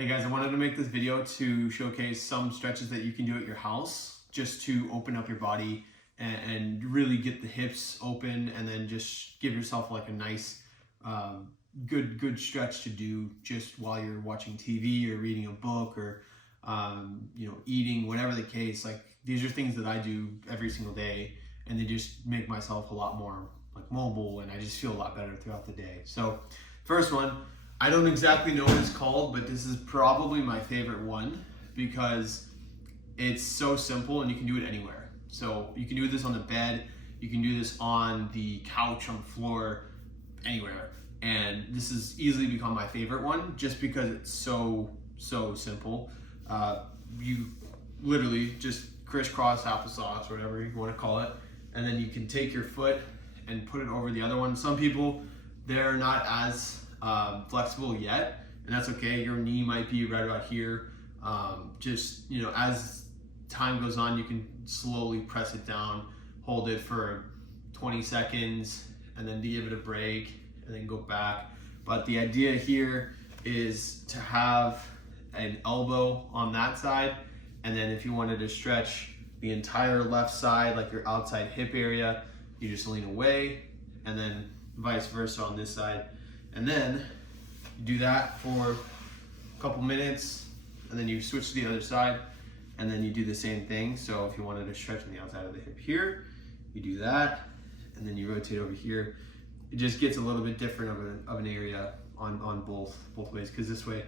Hey guys, I wanted to make this video to showcase some stretches that you can do at your house just to open up your body and really get the hips open, and then just give yourself like a nice good stretch to do just while you're watching TV or reading a book or eating, whatever the case. Like, these are things that I do every single day, and they just make myself a lot more like mobile, and I just feel a lot better throughout the day. So first one, I don't exactly know what it's called, but this is probably my favorite one because it's so simple and you can do it anywhere. So you can do this on the bed, you can do this on the couch, on the floor, anywhere. And this has easily become my favorite one just because it's so simple. You literally just crisscross applesauce, or whatever you want to call it, and then you can take your foot and put it over the other one. Some people, they're not as flexible yet, and that's okay. Your knee might be right about here. As time goes on, you can slowly press it down, hold it for 20 seconds, and then give it a break, and then go back. But the idea here is to have an elbow on that side, and then if you wanted to stretch the entire left side, like your outside hip area, you just lean away, and then vice versa on this side. And then you do that for a couple minutes, and then you switch to the other side, and then you do the same thing. So if you wanted to stretch on the outside of the hip here, you do that, and then you rotate over here. It just gets a little bit different of an area on both ways, because this way,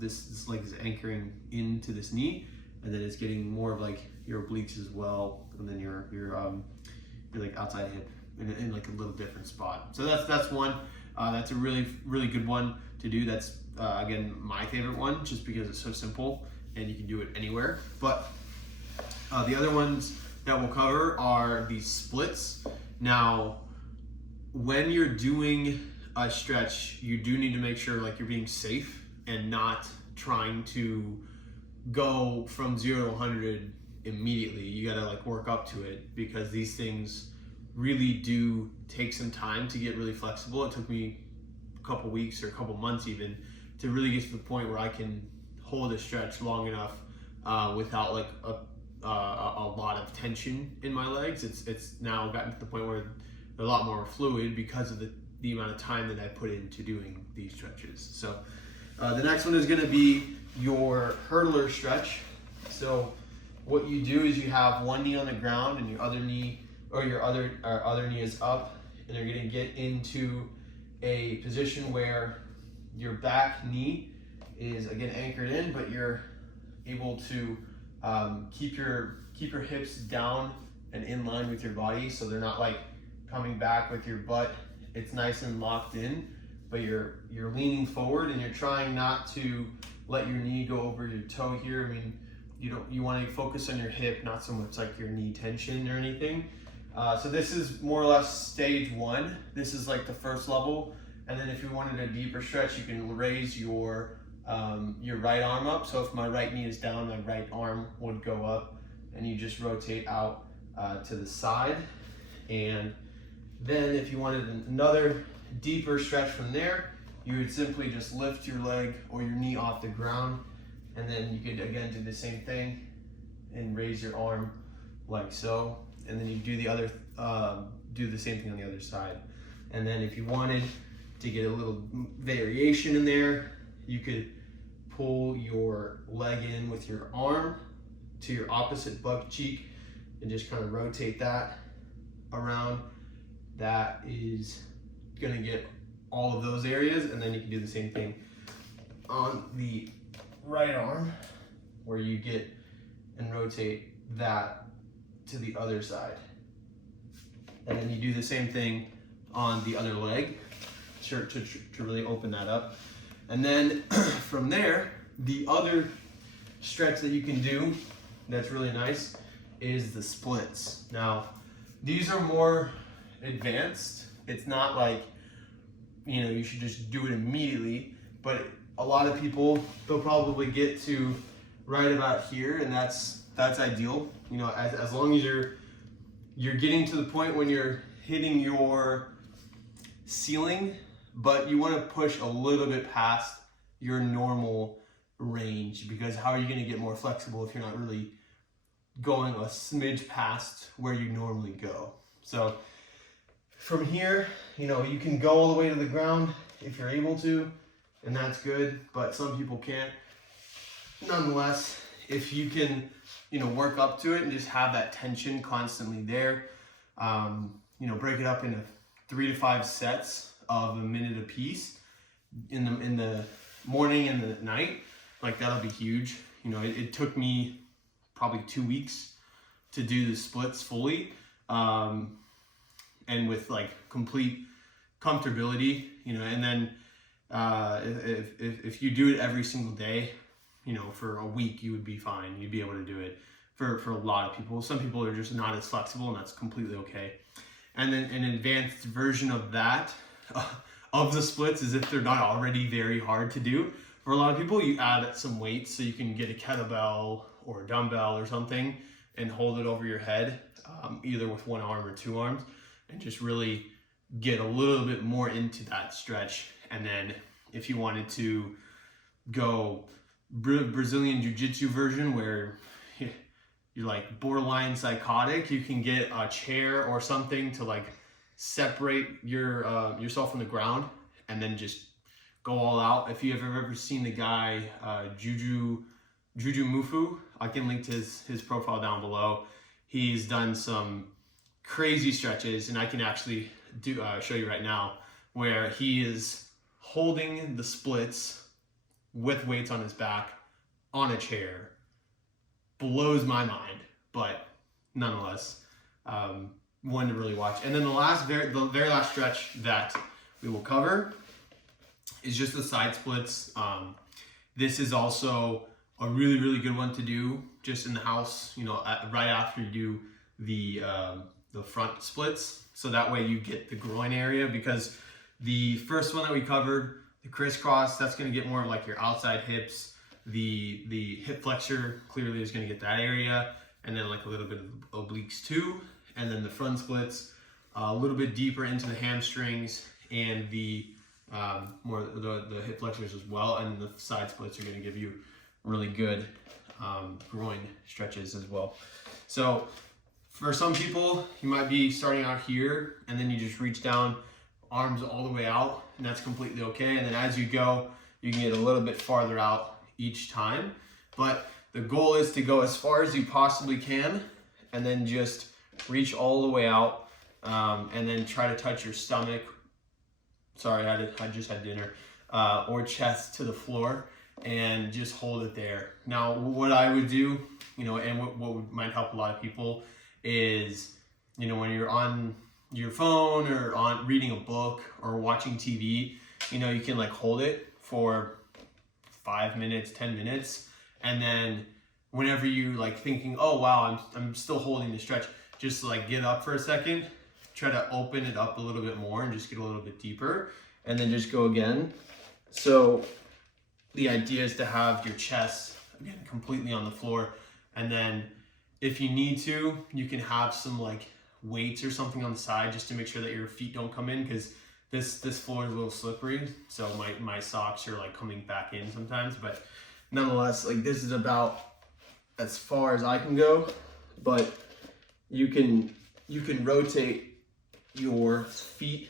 this leg is anchoring into this knee, and then it's getting more of like your obliques as well, and then your like outside hip in like a little different spot. So that's one. That's a really good one to do. That's again my favorite one, just because it's so simple and you can do it anywhere. But the other ones that we'll cover are these splits. Now, when you're doing a stretch, you do need to make sure like you're being safe and not trying to go from 0 to 100 immediately. You gotta like work up to it, because these things really do take some time to get really flexible. It took me a couple weeks or a couple months even to really get to the point where I can hold a stretch long enough without like a lot of tension in my legs. It's now gotten to the point where they're a lot more fluid because of the amount of time that I put into doing these stretches. So the next one is going to be your hurdler stretch. So what you do is you have one knee on the ground and your other knee is up, and you're going to get into a position where your back knee is again anchored in, but you're able to keep your hips down and in line with your body, so they're not like coming back with your butt. It's nice and locked in, but you're leaning forward, and you're trying not to let your knee go over your toe here. I mean, you want to focus on your hip, not so much like your knee tension or anything. So this is more or less stage one. This is like the first level, and then if you wanted a deeper stretch, you can raise your right arm up. So if my right knee is down, my right arm would go up, and you just rotate out to the side. And then if you wanted another deeper stretch from there, you would simply just lift your leg or your knee off the ground, and then you could again do the same thing and raise your arm like so. And then you do the same thing on the other side. And then if you wanted to get a little variation in there, you could pull your leg in with your arm to your opposite butt cheek and just kind of rotate that around. That is gonna get all of those areas. And then you can do the same thing on the right arm, where you get and rotate that to the other side. And then you do the same thing on the other leg to really open that up. And then from there, the other stretch that you can do that's really nice is the splits. Now, these are more advanced. It's not like, you should just do it immediately, but a lot of people, they'll probably get to right about here, and that's ideal. As long as you're getting to the point when you're hitting your ceiling, but you want to push a little bit past your normal range, because how are you going to get more flexible if you're not really going a smidge past where you normally go? So from here, you know, you can go all the way to the ground if you're able to, and that's good, but some people can't. Nonetheless, if you can, you know, work up to it and just have that tension constantly there, you know, break it up into 3 to 5 sets of a minute apiece in the morning and the night, like that'll be huge. You know, it took me probably 2 weeks to do the splits fully, and with like complete comfortability, you know. And then if you do it every single day, you know, for a week, you would be fine. You'd be able to do it for a lot of people. Some people are just not as flexible, and that's completely okay. And then an advanced version of that, of the splits, is if they're not already very hard to do. For a lot of people, you add some weights, so you can get a kettlebell or a dumbbell or something and hold it over your head, either with one arm or 2 arms, and just really get a little bit more into that stretch. And then if you wanted to go Brazilian Jiu-Jitsu version, where you're like borderline psychotic, you can get a chair or something to like separate yourself from the ground, and then just go all out. If you have ever seen the guy Juju Mufu, I can link to his profile down below. He's done some crazy stretches, and I can actually show you right now, where he is holding the splits with weights on his back on a chair. Blows my mind, but nonetheless, one to really watch. And then the very last stretch that we will cover is just the side splits. This is also a really, really good one to do just in the house, you know, right after you do the front splits. So that way you get the groin area, because the first one that we covered, the crisscross, that's going to get more of like your outside hips. The hip flexor clearly is going to get that area, and then like a little bit of obliques too. And then the front splits, a little bit deeper into the hamstrings and the more the hip flexors as well. And the side splits are going to give you really good groin stretches as well. So for some people, you might be starting out here, and then you just reach down, arms all the way out, and that's completely okay. And then as you go, you can get a little bit farther out each time, but the goal is to go as far as you possibly can, and then just reach all the way out, and then try to touch your stomach. Sorry, I just had dinner, or chest to the floor, and just hold it there. Now, what I would do, you know, and what might help a lot of people is, you know, when you're on your phone or on reading a book or watching TV, you know, you can like hold it for 5 minutes, 10 minutes, and then whenever you like thinking, oh wow, I'm still holding the stretch, just like get up for a second, try to open it up a little bit more and just get a little bit deeper, and then just go again. So the idea is to have your chest again completely on the floor, and then if you need to, you can have some like weights or something on the side just to make sure that your feet don't come in, because this floor is a little slippery, so my socks are like coming back in sometimes. But nonetheless, like this is about as far as I can go, but you can rotate your feet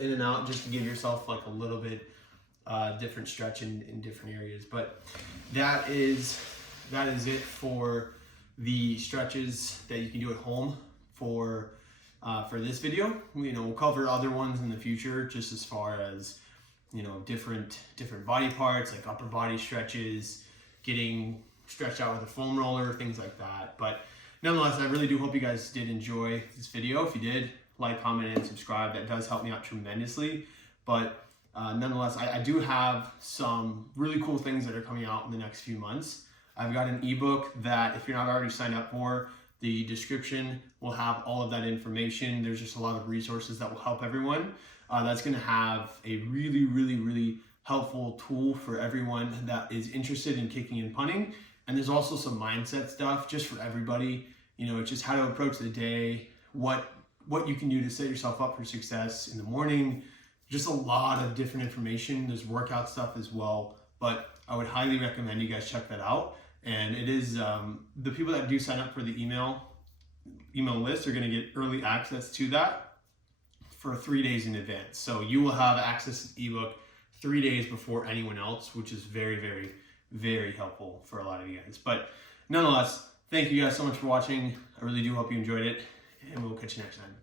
in and out just to give yourself like a little bit different stretch in different areas. But that is it for the stretches that you can do at home for this video. You know, we'll cover other ones in the future, just as far as, you know, different body parts, like upper body stretches, getting stretched out with a foam roller, things like that. But nonetheless, I really do hope you guys did enjoy this video. If you did, like, comment, and subscribe. That does help me out tremendously. But nonetheless, I do have some really cool things that are coming out in the next few months. I've got an ebook that, if you're not already signed up for, the description will have all of that information. There's just a lot of resources that will help everyone. That's going to have a really, really, really helpful tool for everyone that is interested in kicking and punting. And there's also some mindset stuff just for everybody. You know, it's just how to approach the day, what you can do to set yourself up for success in the morning. Just a lot of different information. There's workout stuff as well. But I would highly recommend you guys check that out. And it is the people that do sign up for the email list are going to get early access to that for 3 days in advance. So you will have access to the ebook 3 days before anyone else, which is very, very, very helpful for a lot of you guys. But nonetheless, thank you guys so much for watching. I really do hope you enjoyed it, and we'll catch you next time.